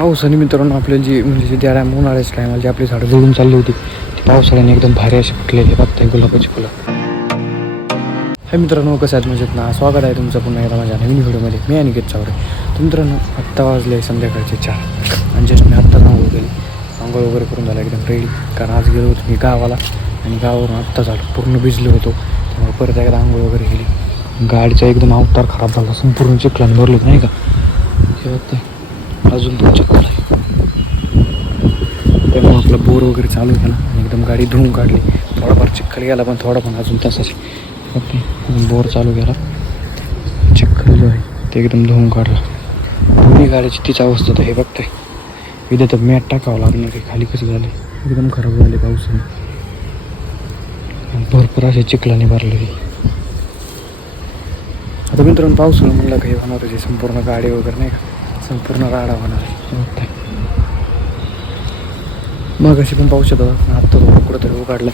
पावसाने मित्रांनो आपल्याला जी म्हणजे जी त्या टायम उन्हाळ्याच्या टायमाला जी आपली झाडं जळून चालली होती ती पावसाळ्याने एकदम भारी अशी फुटलेली बघताय गुलाबाची फुलं. हे मित्रांनो कसं आहेत म्हणजे ना स्वागत आहे तुमचं पुन्हा एकदा माझ्या नवीन व्हिडिओमध्ये. मी अनिकेत चावरे. तर मित्रांनो आत्ता वाजले संध्याकाळचे 4 आणि जस्ट मी आत्ताच आंघोळ केली. आंघोळ वगैरे करून झाला एकदम रेडी, कारण आज गेलो होतो मी गावाला आणि गावावरून आत्ता झालं पूर्ण भिजलो होतो. त्यामुळे परत एकदा आंघोळ वगैरे केली. गाडीचा एकदम अवतार खराब झाला, संपूर्ण चिखलाने भरलं नाही का. हे बघते अजून पण चिखल आहे. त्यामुळे आपला बोर वगैरे चालू झाला आणि एकदम गाडी धुवून काढली. थोडाफार चिखल गेला पण थोडा पण अजून तसाच. ओके बोर चालू केला, चिखल जो आहे ते एकदम धुवून काढला. दोन्ही गाडीची तीच अवस्था तर हे बघताय. इथे तर मॅट टाकावं लागणार आहे. खाली कसे झाले एकदम खराब झाले पावसाने. भरपूर असे चिखलाने भरले. आता मित्रांनो पावसानं म्हणलं काही होणार आहे, संपूर्ण गाडी वगैरे नाही का संपूर्ण राडा होणार आहे. मग अशी पण पाऊस येतो आत्ता थोडं कुठंतरी उघडला,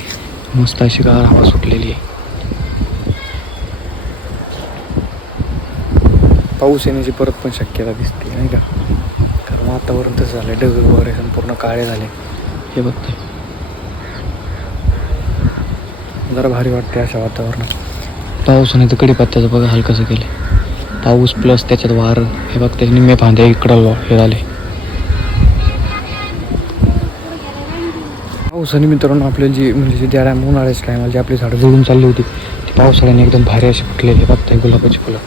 मस्त अशी गार हवा सुटलेली आहे. पाऊस येण्याची परत पण शक्यता दिसते नाही का, कारण वातावरण तसं झालं. ढग वगैरे संपूर्ण काळे झाले हे बघते. जरा भारी वाटते अशा वातावरणात. पावसाने तर कडीपत्त्याचं बघा हाल कसं केले. पाऊस प्लस त्याच्यात वारं हे बघते. निम्मे फांदे इकडं हे झाले. पावसाने मित्रांनो आपल्याला जी म्हणजे जी त्या टायम उन्हाळ्याच्या टायमाला जी आपली झाडं जळून चालली होती ती पावसाळ्याने एकदम भारी अशी फुटलेली बघताय गुलाबाची फुलं.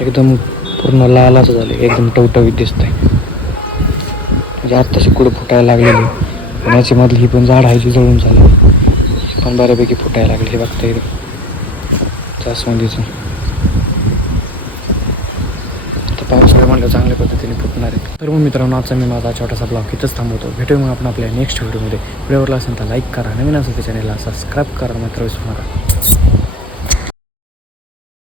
एकदम पूर्ण लाल असं झाले, एकदम टवटवीत दिसत आहे. म्हणजे आत्ताशी कुठं फुटायला लागलेली आणि याच्यामधली ही पण झाड आहे जी जळून झाली, ही पण बऱ्यापैकी फुटायला लागली हे बघता येईल जास्वंदीचं. तर पावसाळ्या म्हणलं चांगल्या पद्धतीने फुटणार आहे. तर मग मित्रांनो आजचा मी माझा छोटासा ब्लॉग इथंच थांबवतो. भेटूया मग आपण आपल्या नेक्स्ट व्हिडिओमध्ये. व्हिडिओवरला असेल तर लाईक करा, नवीन असेल तर चॅनलला सबस्क्राईब करा, मात्र विसरू नका.